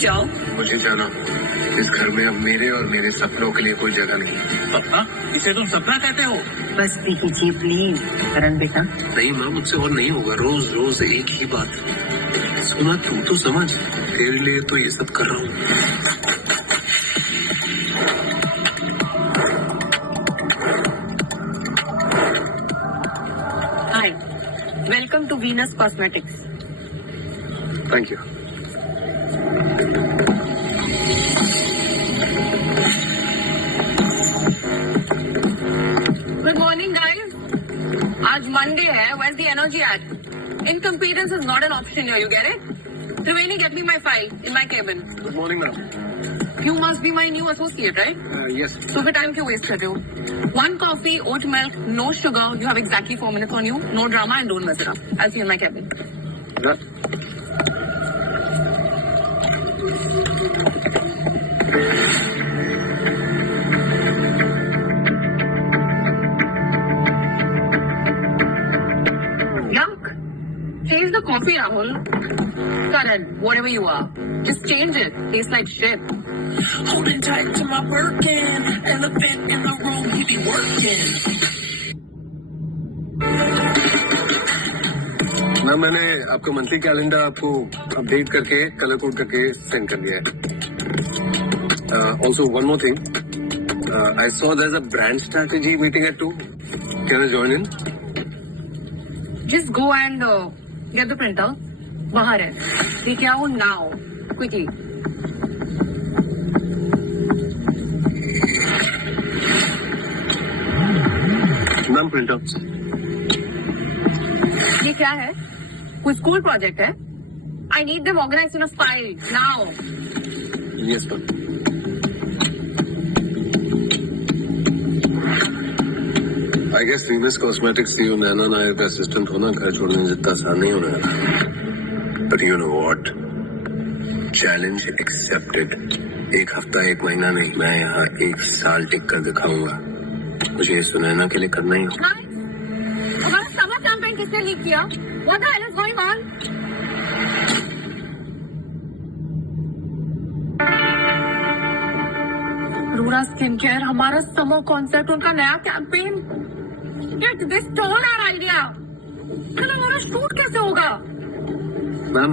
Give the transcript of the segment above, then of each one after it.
जाओ। मुझे जाना, इस घर में अब मेरे और मेरे सपनों के लिए कोई जगह नहीं। सपना? इसे तुम सपना कहते हो? बस्ती की चीज प्लीज करण बेटा। नहीं माँ, मुझसे और नहीं होगा। रोज रोज एक ही बात। सुना, तू तो समझ, तेरे लिए तो ये सब कर रहा हूँ। Hi, welcome to Venus cosmetics. Thank you. Good morning guys. आज मंडे है। Where's the energy at? Incompetence is not an option here. You get it? Triveni, get me my file in my cabin. Good morning madam. You must be my new associate, right? Yes. So फिर time क्यों waste कर रहे हो? One coffee, oat milk, no sugar. You have exactly 4 minutes on you. No drama and don't mess it up. I'll see you in my cabin. Yuck. Change the coffee, Rahul. Karan, whatever you are. Just change it. Tastes like shit. Holding tight to my Birkin, elephant in the room, he be working. Ma'am, मैंने आपका monthly calendar आपको update करके colour code करके send कर दिया है। Also one more thing, I saw there is a brand strategy meeting at 2. Can I join in? Just go and get the printer. बाहर है। ठीक है, वो now. Quickly. Ma'am, print out. ये क्या है? कोई स्कूल प्रोजेक्ट है? I need them organized in a file now. Yes ma'am. I guess Venus cosmetics CEO Naina Nair का असिस्टेंट होना घर छोड़ने जितना आसान नहीं हो रहा। But you know what, challenge accepted. एक हफ्ता, एक महीना नहीं, मैं यहाँ 1 साल टिक कर दिखाऊंगा। मुझे ये सुनैना के लिए करना ही होगा। हमारा समर कैंपेन किसने लीक किया? What the hell is going on? Aurora skin care, हमारा समर कॉन्सेप्ट, उनका नया campaign. Get this stole our idea. फिर हमारा शूट कैसे होगा? Ma'am,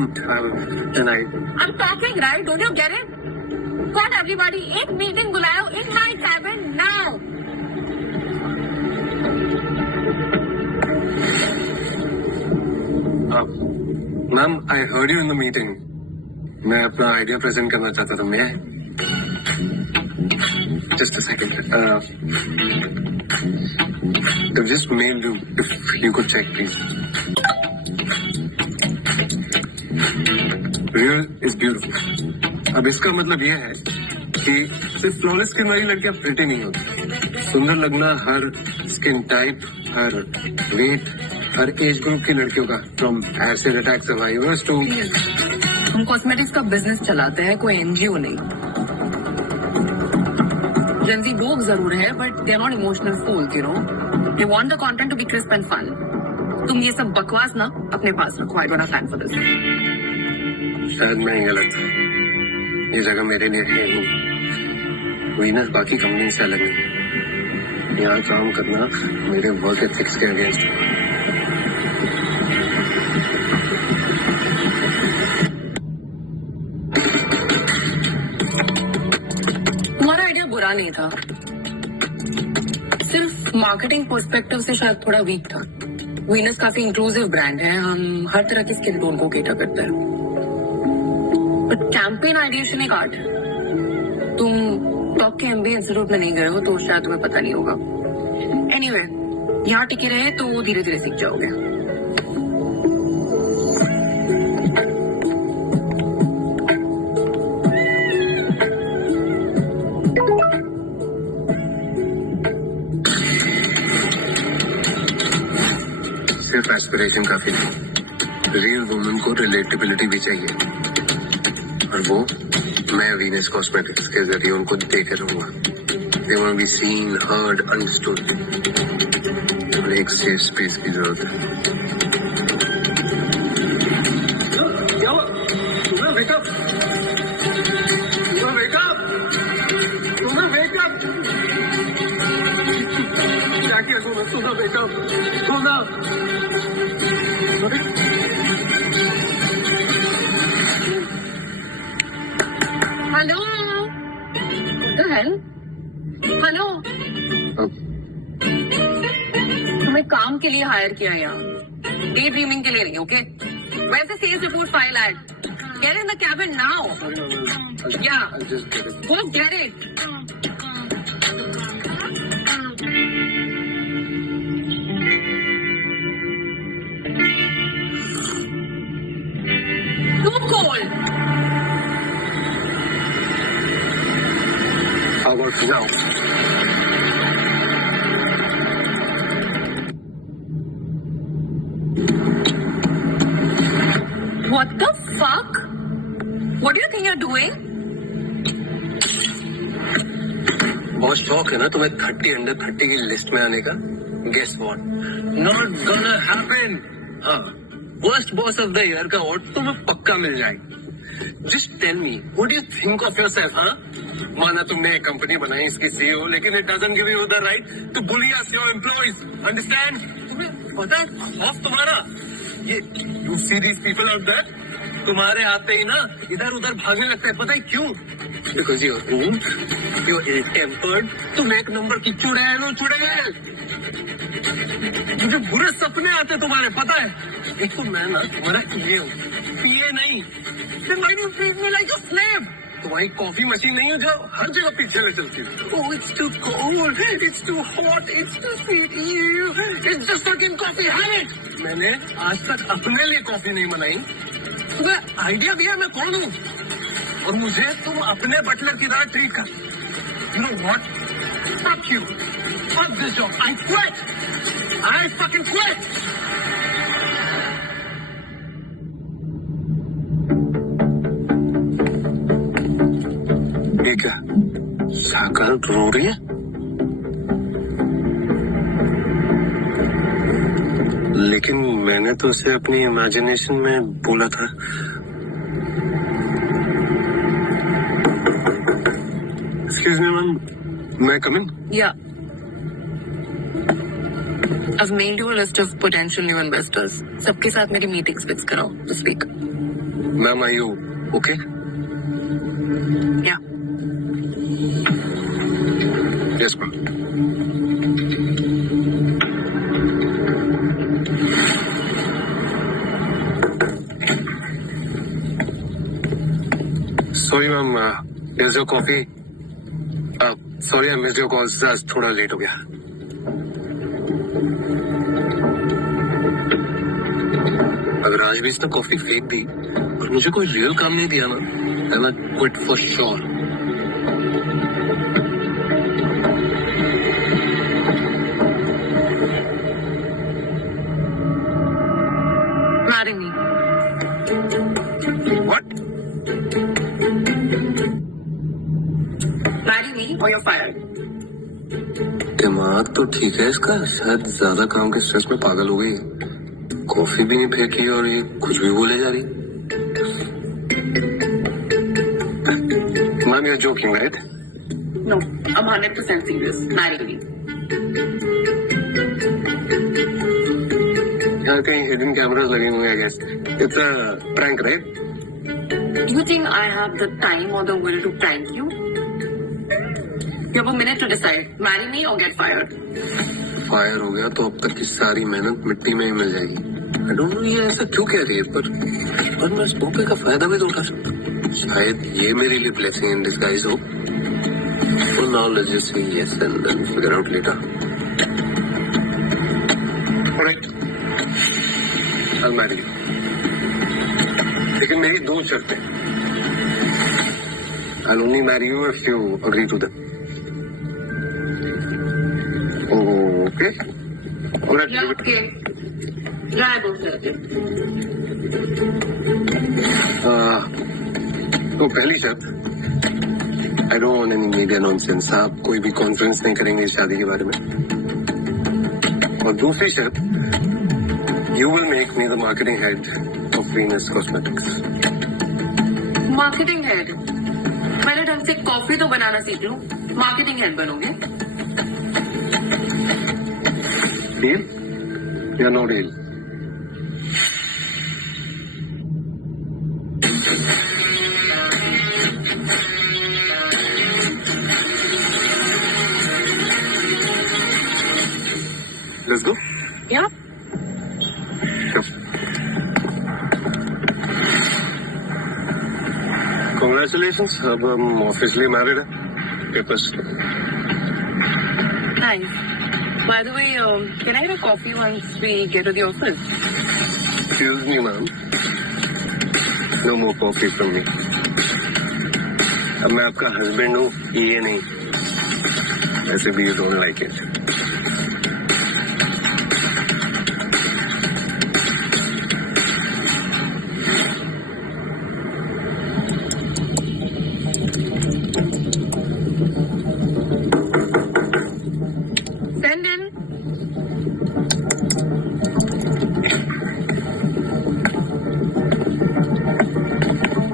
and I'm talking right, don't you get it? Call everybody, एक मीटिंग बुलाओ in my cabin now. Ma'am, I heard you in the meeting. मैं अपना आइडिया प्रेजेंट करना चाहता था। मैं just a second, just mail you, if you could check please. Real is beautiful. अब इसका मतलब यह है कि सिर्फ फ्लॉलेस स्किन वाली लड़कियां प्रिटी नहीं होती। सुंदर लगना हर स्किन टाइप, हर वेट, हर एज ग्रुप की लड़कियों का, from acid attack survivors to. हम कॉस्मेटिक्स का बिजनेस चलाते हैं, कोई एनजीओ नहीं। जेंजी लोग जरूर है, but they are not emotional fools, you know. They want the content to be crisp and fun. तुम ये सब बकवास ना अपने पास रखो। I don't have time for this. शायद मैं गलत हूँ। ये जगह मेरे लिए है नहीं। वीनस बाकी कंपनी से अलग नहीं। यहाँ काम करना मेरे वर्क एथिक्स के अगेंस्ट है। तुम्हारा आइडिया बुरा नहीं था, सिर्फ मार्केटिंग पर्सपेक्टिव से शायद थोड़ा वीक था। वीनस काफी इंक्लूसिव ब्रांड है, हम हर तरह की स्किन टोन को केटर करते हैं। बट कैंपेन आइडिएशन एक आर्ट है। तुम टॉक के MBA इंस्टीट्यूट में नहीं गए हो तो शायद तुम्हें पता नहीं होगा। एनीवे, यहाँ टिके रहे तो धीरे धीरे सीख जाओगे। सिर्फ एस्पिरेशन काफी नहीं, रियल वुमेन को रिलेटेबिलिटी भी चाहिए, और वो मैं वीनस कॉस्मेटिक्स के जरिए उनको दे के रहूंगा। They want to be seen, heard, understood. उन्हें एक सेफ स्पेस की जरूरत है। क्या हुआ? Wake up! हेलो हेलो, तुम्हें काम के लिए हायर किया है यहाँ, डे ड्रीमिंग के लिए नहीं, ओके? वैसे sales report file add, get in the cabin now, या go get it. Too cold. How about now? What the fuck? What do you think you're doing? बहुत शौक है ना तुम्हें 30 अंडर 30 की लिस्ट में आने का? Guess what? Not gonna happen. हाँ, worst boss of the year का award तुम्हें पक्का मिल जाएगा. Just tell me, what do you think of yourself, हाँ? माना तुमने एक कंपनी बनाई इसकी CEO, लेकिन it doesn't give you the right to bully us, your employees. Understand? तुम्हें पता है खौफ तुम्हारा? ये you see these people out there? तुम्हारे आते ही ना इधर उधर भागने लगते हैं, पता है क्यों? Because you're rude, you're ill-tempered, तुम एक नंबर की चुड़ैल हो, चुड़ैल। मुझे बुरे सपने आते तुम्हारे, पता है? एक तो मैं ना तुम्हारा ये हूँ, पिए नहीं। Then why do you treat me like a slave? तुम्हारी कॉफी मशीन नहीं हो जो हर जगह पीछे ले चलती है। Oh, it's too cold, it's too hot, it's too sweet, it's just fucking coffee, have it। मैंने आज तक अपने लिए कॉफी नहीं बनाई। तुम्हें आइडिया भी है मैं कौन हूँ? और मुझे तुम अपने बटलर की तरह ट्रीट कर। You know what? Fuck you. Fuck this job. I quit. I fucking quit. ये क्या? साकार रो रही है? लेकिन मैंने तो उसे अपनी इमेजिनेशन में बोला था। Excuse me, ma'am. May I come in? Yeah. I've mailed you a list of potential new investors. सबके साथ मेरी मीटिंग्स फिक्स कराओ this week. Ma'am, are you okay? Yeah. Yes, ma'am. Sorry, ma'am. Here's your coffee. Sorry, I missed your calls. आज थोड़ा late हो गया. अगर आज भी इसने कॉफी फेंक दी और मुझे कोई रियल काम नहीं दिया ना, then I quit for sure. Marry me. What? Marry me or you're fired. दिमाग तो ठीक है इसका, शायद ज्यादा काम के स्ट्रेस में पागल हो गई। कॉफी भी नहीं फेंकी और ये कुछ भी बोले जा रही। Ma'am, you're joking, right? No, I'm 100% serious. Marry me. यहाँ कहीं हिडन कैमरास लगे हुए हैं, I guess. It's a prank, right? You think I have the time or the will to prank you? You have a minute to decide. Marry me or get fired. Fire हो गया तो अब तक की सारी मेहनत मिट्टी में ही मिल जाएगी। I don't know ये ऐसा क्यों कह रही है, पर मैं इस मौके का फायदा भी तो उठा सकता। शायद ये मेरे लिए blessing in disguise हो। So now let's just say yes and then figure out later. Alright, I'll marry you. लेकिन मेरी दो शर्तें। I'll only marry you if you agree to them. Okay? Alright. Yeah, okay. Yeah, I both said it. तो पहली शर्त, I don't want any media nonsense. आप कोई भी कॉन्फ्रेंस नहीं करेंगे इस शादी के बारे में। और दूसरी शर्त, you will make me the marketing head of Venus Cosmetics. Marketing head. पहले ढंग से कॉफी तो बनाना सीख लूं, मार्केटिंग हेड बनोगे? Deal? या no deal? अब हम ऑफिशियली मैरिड है, papers. Nice. By the way, can I get a coffee once we get to the office? Excuse me, ma'am. No more coffee from me. अब मैं आपका husband हूँ, ये नहीं। ऐसे भी you don't like it. Send in.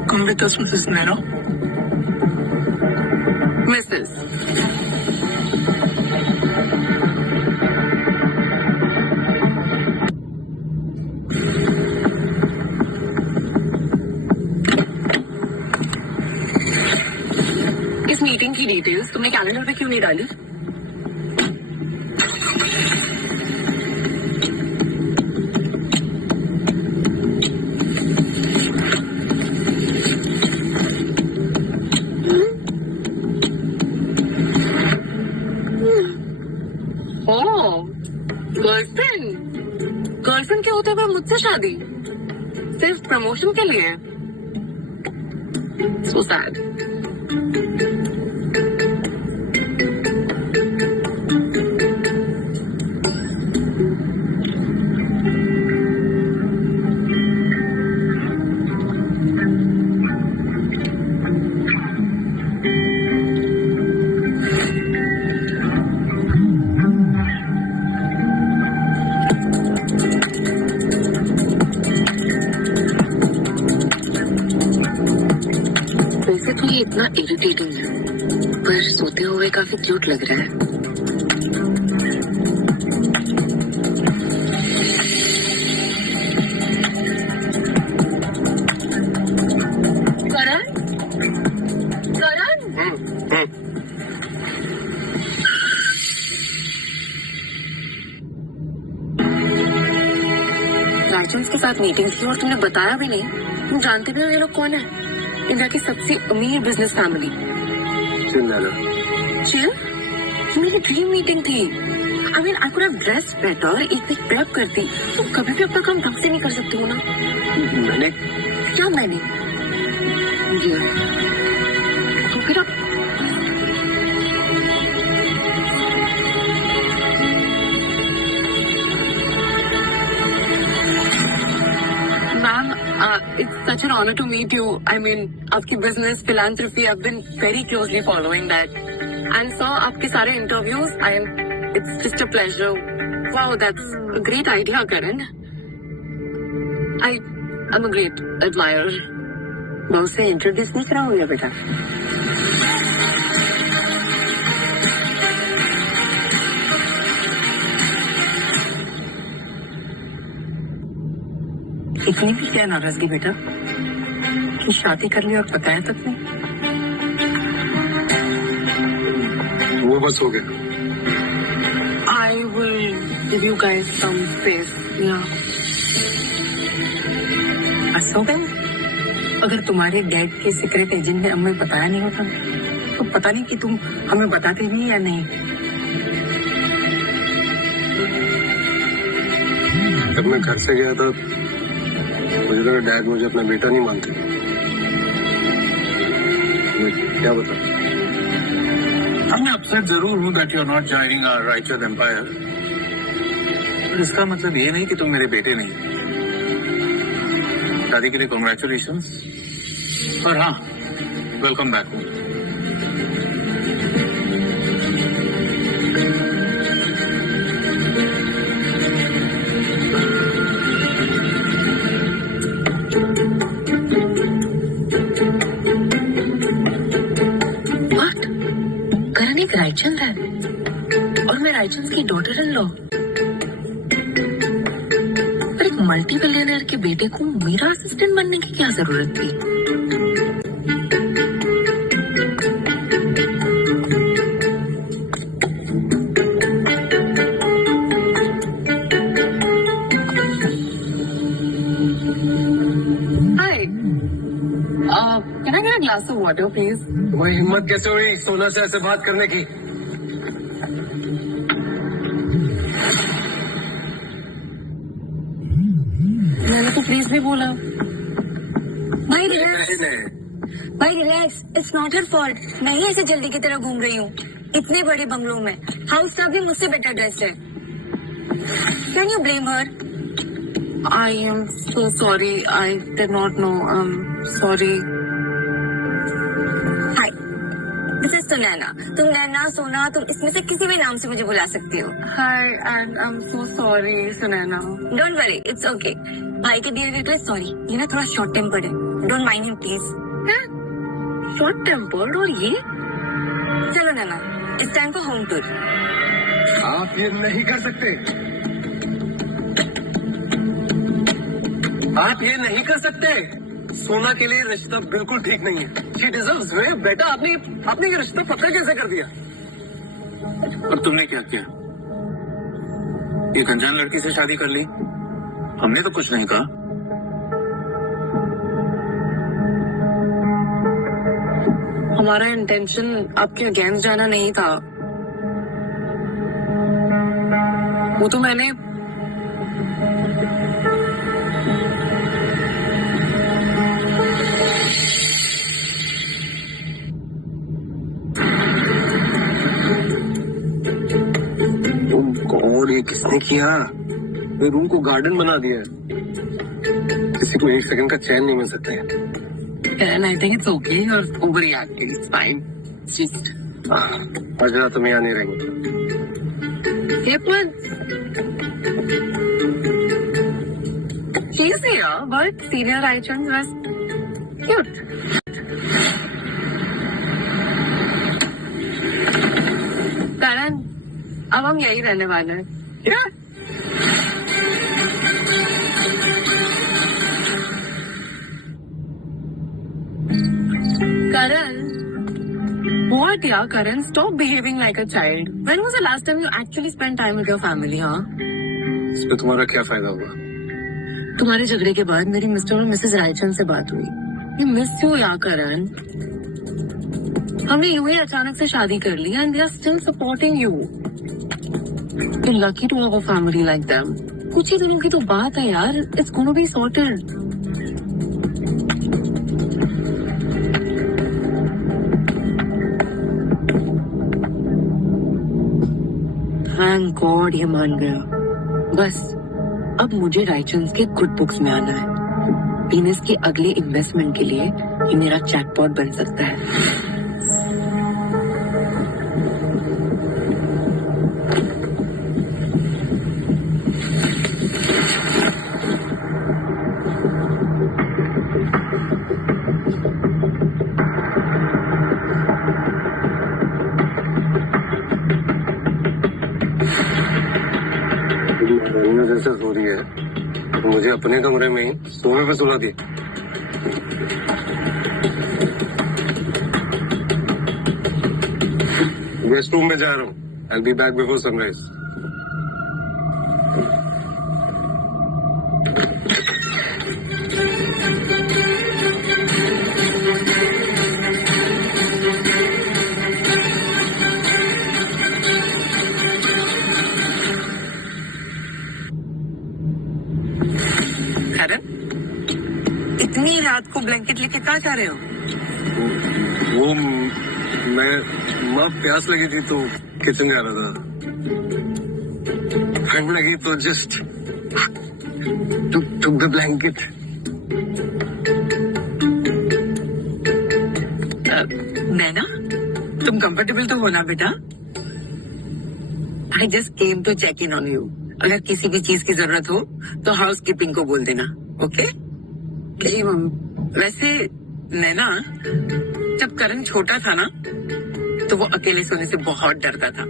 Come with us, Mrs. Nero. Mrs. इस meeting की डिटेल्स तुमने कैलेंडर पे क्यों नहीं डाली? गर्लफ्रेंड के होते हुए मुझसे शादी सिर्फ प्रमोशन के लिए? So sad. वैसे तो ये इतना इरिटेटिंग है, पर सोते हुए काफी क्यूट लग रहा है। करण, करण, राजन के साथ मीटिंग की और तुमने बताया भी नहीं। तुम जानते भी हो ये लोग कौन है? इंडिया की सबसे अमीर बिजनेस फैमिली। चिल? मेरी ड्रीम मीटिंग थी। I mean, I could have dressed better, एक वीक प्रेप करती। तुम कभी भी अपना काम ढंग से नहीं कर सकती हो ना? मैंने क्या मैंने? ये तो फिर अब ma'am, it's such an honor to meet you. I mean, आपकी business, philanthropy, I've been very closely following that. And saw आपके सारे interviews. It's just a pleasure. Wow, that's a great idea, Karan. I'm a great admirer. बहुत से introduce नहीं करा हुआ बेटा? इतनी भी क्या नाराजगी बेटा कि शादी कर ली और बताया तक नहीं? वो बस हो गया। I will give you guys some space. Yeah. सो गए? अगर तुम्हारे डैड के सीक्रेट एजेंट ने हमें बताया नहीं होता तो पता नहीं कि तुम हमें बताते भी या नहीं। जब मैं घर से गया था मुझे लगा डैड मुझे अपना बेटा नहीं मानते। क्या बता? मैं अपसेट जरूर हूँ that you're not joining our righteous empire. पर इसका मतलब ये नहीं कि तुम मेरे बेटे नहीं। शादी के लिए congratulations. और हाँ, welcome back home. करण एक रायचंद है और मैं रायचंद की डॉटर इन लॉ। पर एक मल्टी बिलियनर के बेटे को मेरा असिस्टेंट बनने की क्या जरूरत थी? Hi, can I get a glass glass of water, please? वही हिम्मत कैसे हुई सोना से ऐसे बात करने की? मैंने तो प्लीज भी बोला। भाई रिलैक्स, भाई relax, it's not her fault. मैं ही ऐसे जल्दी की तरह घूम रही हूँ इतने बड़े बंगलों में। हाउस स्टाफ भी मुझसे बेटर ड्रेस्ड है। Can you blame her? I am so sorry. I did not know. Sorry. Hi, this is Sunaina. तुम नैना, सोना, तुम इसमें से किसी भी नाम से मुझे बुला सकती हो। Hi, and I'm so sorry, Sunaina. Don't worry, it's okay. भाई के बिहेवियर के लिए सॉरी। ये ना थोड़ा शॉर्ट टेम्पर्ड है। Don't mind him please. Short tempered और ये? चलो Naina, it's time for home tour. आप ये नहीं कर सकते। आप ये नहीं कर सकते। सोना के लिए रिश्ता बिल्कुल ठीक नहीं है। She deserves way better। आपने ये रिश्ता पता कैसे कर दिया? और तुमने क्या किया? एक अनजान लड़की से शादी कर ली? हमने तो कुछ नहीं कहा। हमारा इंटेंशन आपके अगेंस्ट जाना नहीं था। वो तो मैंने और ये किसने किया? ये रूम को गार्डन बना दिया है। किसी को एक सेकंड का चैन नहीं मिल सकता है। And I think it's okay. You're overreacting. It's fine. It's just. आज रात तुम यहाँ नहीं रहेंगे। Yeah, but she's here, but senior Raichand was cute. करण, अब हम यही रहने वाले हैं। क्या? Karan, what, yeah, Karan? Stop behaving like a child. When was the last time you actually spent time with your family, हाँ? इसमें तुम्हारा क्या फायदा हुआ? तुम्हारे झगड़े के बाद मेरी मिस्टर और मिसेस रायचंद से बात हुई। You missed you, yeah, Karan. हमने यूं ही अचानक से शादी कर ली and they are still supporting you. You're lucky to have a family like them. कुछ ही दिनों की तो बात है यार. It's gonna be sorted. Thank God ये मान गया। बस अब मुझे रायचंद के गुड बुक्स में आना है। वीनस की अगली इन्वेस्टमेंट के लिए ये मेरा चैटबॉट बन सकता है। जैसे सो रही है तो मुझे अपने कमरे में ही सोफे पे सुला दिया। गेस्ट रूम में जा रहा हूँ। I'll be back before sunrise. इतनी रात को ब्लैंकेट लेके कहाँ जा रहे हो? वो मैं माँ प्यास लगी थी तो किचन जा रहा था। ठंड लगी तो जस्ट took the blanket. नैना, तुम कंफर्टेबल तो हो ना बेटा? I just came to check in on you. अगर किसी भी चीज की जरूरत हो तो हाउस कीपिंग को बोल देना, ओके? जी मम्मी। वैसे नैना, जब करण छोटा था ना तो वो अकेले सोने से बहुत डरता था।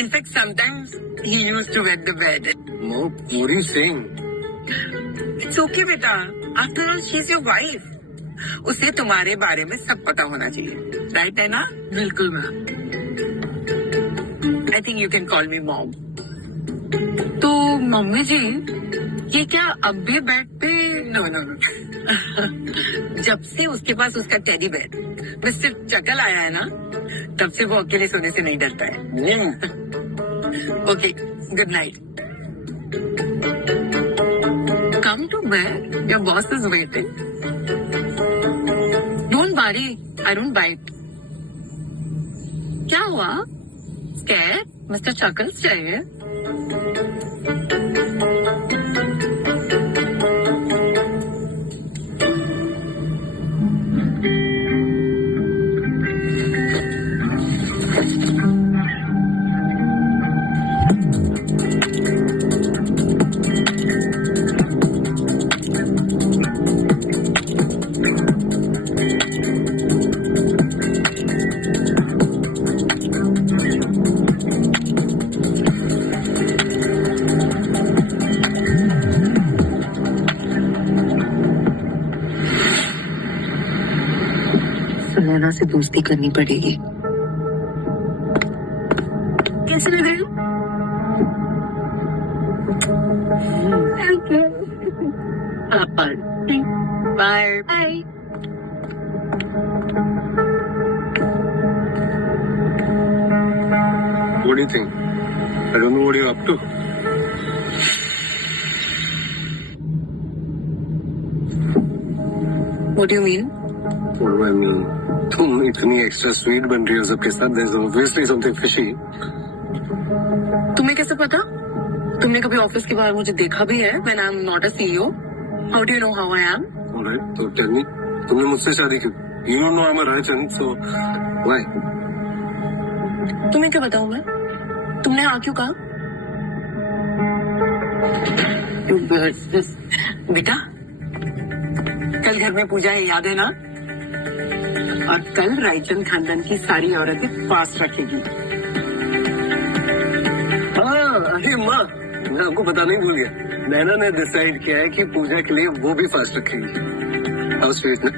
In fact sometimes he used to wet the bed. Mom, what are you saying? It's okay बेटा, after all she is your wife. उसे तुम्हारे बारे में सब पता होना चाहिए, राइट है ना? बिल्कुल ma'am. I think you can call me mom. तो मम्मी जी, ये क्या अब भी बेड पे? नो नो नो, जब से उसके पास उसका टेडी बेयर मिस्टर चकल आया है ना, तब से वो अकेले सोने से नहीं डरता है। Okay, good night. Come to bed, your boss is waiting. Don't worry, I don't bite. क्या हुआ? स्कैर्ड? मिस्टर चकल चाहिए? सुनैना से दोस्ती करनी पड़ेगी। कैसे लग रही हो? Bye bye. What do you think? I don't know what you're up to. What do you mean? What do I mean? तुम इतनी एक्स्ट्रा स्वीट बन रही हो सबके साथ. There's obviously something fishy. तुम्हें कैसे पता? तुमने कभी ऑफिस के बाहर मुझे देखा भी है when I'm not a CEO? How do you know how I am? Alright, so tell me. तुमने मुझसे शादी की. You don't know I'm a Rajan, so why? तुम्हें क्या बताऊं मैं? तुमने हाँ क्यों कहा? बेटा, कल घर में पूजा है, याद है ना? और कल रायचंद खानदान की सारी औरतें फास्ट रखेगी। हाँ, अरे माँ, मैं आपको बताना ही भूल गया. नैना ने डिसाइड किया है कि पूजा के लिए वो भी फास्ट रखेगी. How sweet ना?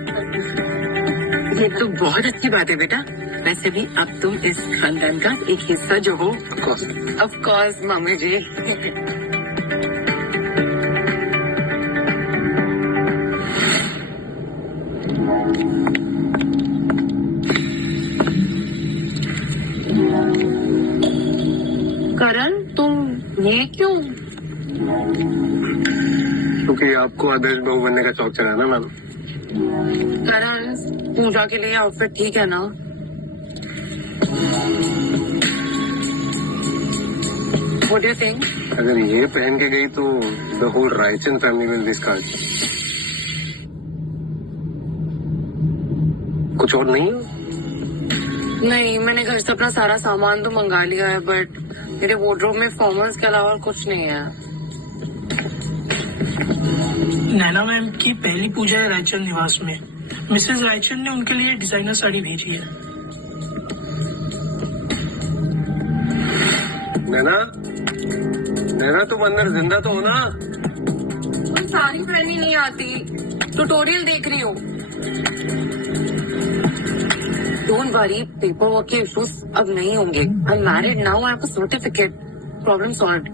ये तो बहुत अच्छी बात है बेटा. वैसे भी अब तुम इस खानदान का एक हिस्सा जो हो. Of course, मामी जी. करण, तुम ये क्यों? क्योंकि आपको आदर्श बहू बनने का शौक चढ़ा ना मैम. करण, पूजा के लिए आउटफिट ठीक है ना? What do you think? अगर ये पहन के गई तो the whole Raichand family will discard. कुछ और नहीं है? नहीं, मैंने घर से अपना सारा सामान तो मंगा लिया है, बट मेरे वार्डरोब में फॉर्मल्स के अलावा कुछ नहीं है। नैना मैम की पहली पूजा है रायचंद निवास में। मिसेस रायचंद ने उनके लिए डिजाइनर साड़ी भेजी है। नैना, नैना तुम अंदर जिंदा तो हो ना? साड़ी पहननी नहीं आती, ट्यूटोरियल देख रही हूँ। डोंट वरी, पेपर वर्क के इश्यूज अब नहीं होंगे। I am married now, I have a certificate, problem solved.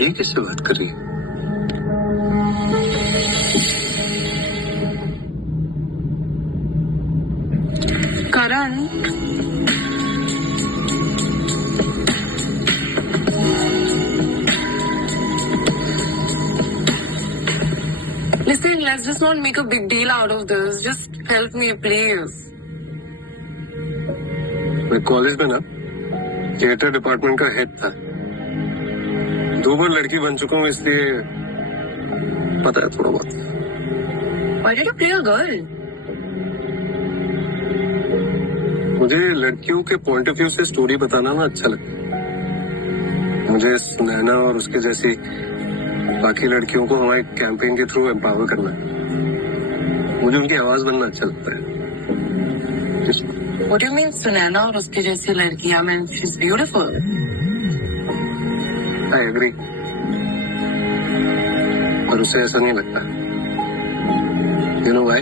ये किससे बात कर रही है? करण, listen, let's just not make a big deal out of this. Just help me, please. मैं कॉलेज में ना थिएटर डिपार्टमेंट का हेड था। 2 बार लड़की बन चुका हूँ, इसलिए पता है थोड़ा बहुत। Why did you play a girl? मुझे लड़कियों के पॉइंट ऑफ व्यू से स्टोरी बताना ना अच्छा लगता है। मुझे नैना और उसके जैसी बाकी लड़कियों को हमारे कैंपेन के थ्रू एम्पावर करना है। मुझे उनकी आवाज बनना अच्छा लगता है। What do you mean, Sunaina और उसकी जैसी लड़की? I mean, she's beautiful. I agree. और उसे ऐसा नहीं लगता। You know why?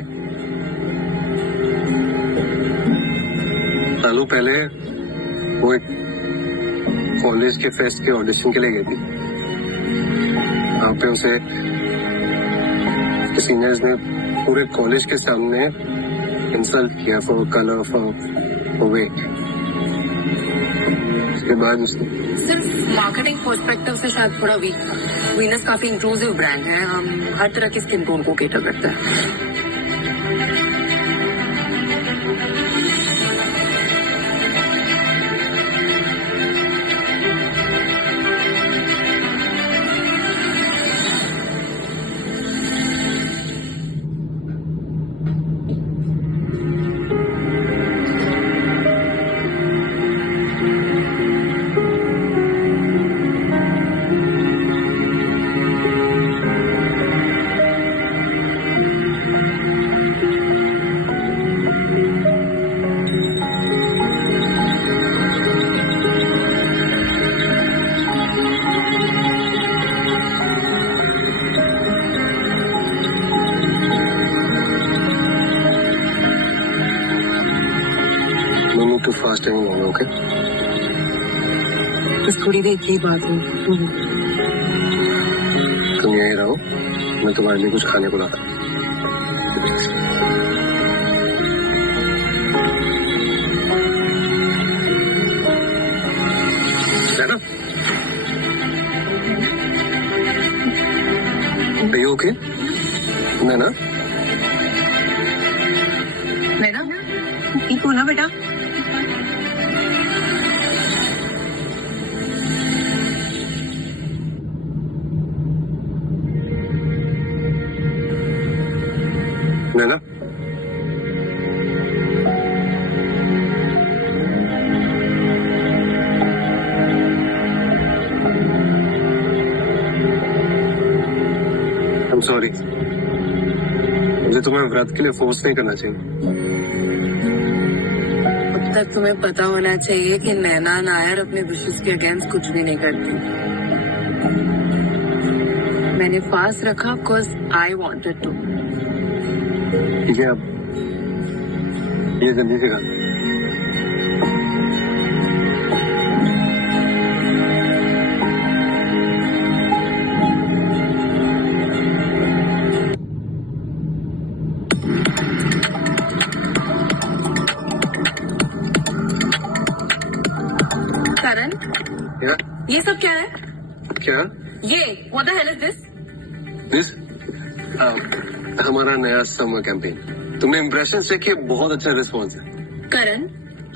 सालों पहले वो एक कॉलेज के फेस्ट के ऑडिशन के लिए गई थी। वहाँ पे उसे सीनियर्स ने पूरे कॉलेज के सामने इंसल्ट किया फॉर कलर फॉर वेट। उसके बाद उसने सिर्फ मार्केटिंग पर्सपेक्टिव से शायद थोड़ा वीक था। वीनस काफी इंक्लूसिव ब्रांड है, हम हर तरह के स्किन टोन को केटर करते हैं। No need to fast anymore, okay? बस थोड़ी देर की बात है। तुम यहीं रहो, मैं तुम्हारे लिए कुछ खाने को लाता हूँ। नैना? Are you okay? नैना? नैना, ठीक हो ना बेटा? नैना? I'm sorry. मुझे तुम्हें व्रत के लिए फोर्स नहीं करना चाहिए। अब तक तुम्हें पता होना चाहिए कि नैना नायर अपने विशेष के अगेंस्ट कुछ भी नहीं करती। मैंने फास्ट रखा बिकॉज आई वांटेड टू। ठीक है, अब ये जल्दी से कर। करण, क्या? ये सब क्या है? क्या? ये what the hell is this? This हमारा नया समर कैंपेन। तुमने इम्प्रेशन से किया, बहुत अच्छा रिस्पॉन्स है। करण,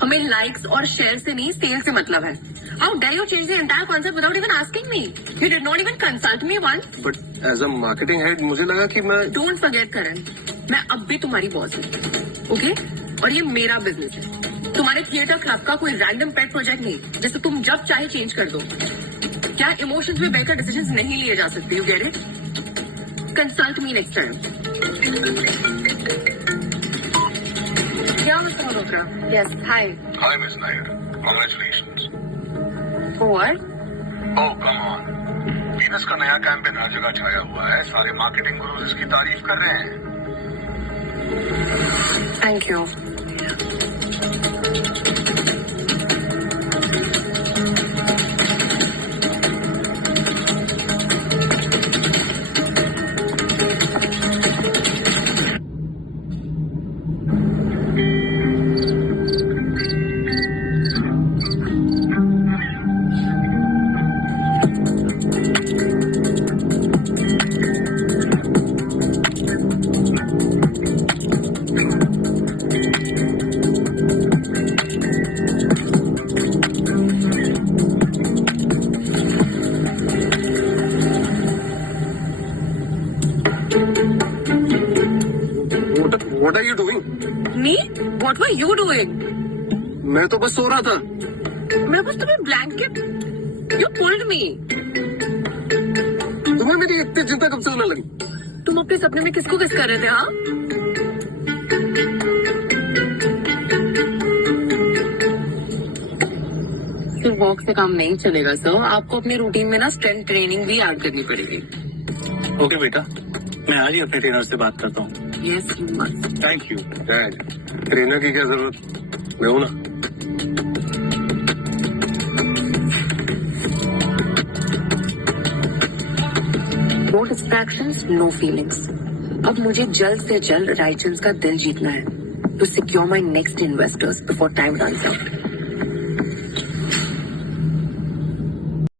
हमें लाइक्स और शेयर से नहीं सेल से मतलब है। How dare you change the entire concept without even asking me? You did not even consult me once. But as a marketing head मुझे लगा कि मैं Don't forget करण, मैं अब भी तुम्हारी बॉस हूँ, ओके? और ये मेरा बिजनेस है, तुम्हारे थिएटर क्लब का कोई रैंडम पेट प्रोजेक्ट नहीं जिसे तुम जब चाहे चेंज कर दो। क्या इमोशंस में बहकर डिसीजंस नहीं लिए जा सकते? You get it? Consult me next time. क्या mister Malhotra? Yes, hi. Hi, Miss Nair. Congratulations. What? Oh, come on. Venus का नया कैंपेन हर जगह छाया हुआ है। सारे मार्केटिंग गुरुज इसकी तारीफ कर रहे हैं। Thank you. What are you doing? Me? What were you doing? मैं तो बस सो रहा था। मैं बस तुम्हें ब्लैंकेट। You pulled me. तुम्हें मेरी इतनी चिंता कब से होने लगी? तुम अपने सपने में किसको किस कर रहे थे? हाँ, सिर्फ वॉक से काम नहीं चलेगा सर, आपको अपने रूटीन में ना स्ट्रेंथ ट्रेनिंग भी ऐड करनी पड़ेगी। ओके बेटा, मैं आज ही अपने ट्रेनर से बात करता हूँ। Yes you must. Thank you. Dad, trainer की क्या जरूरत? मैं हूं ना। No distractions, no feelings. अब मुझे जल्द से जल्द रायचंद का दिल जीतना है to secure my next investors before time runs out.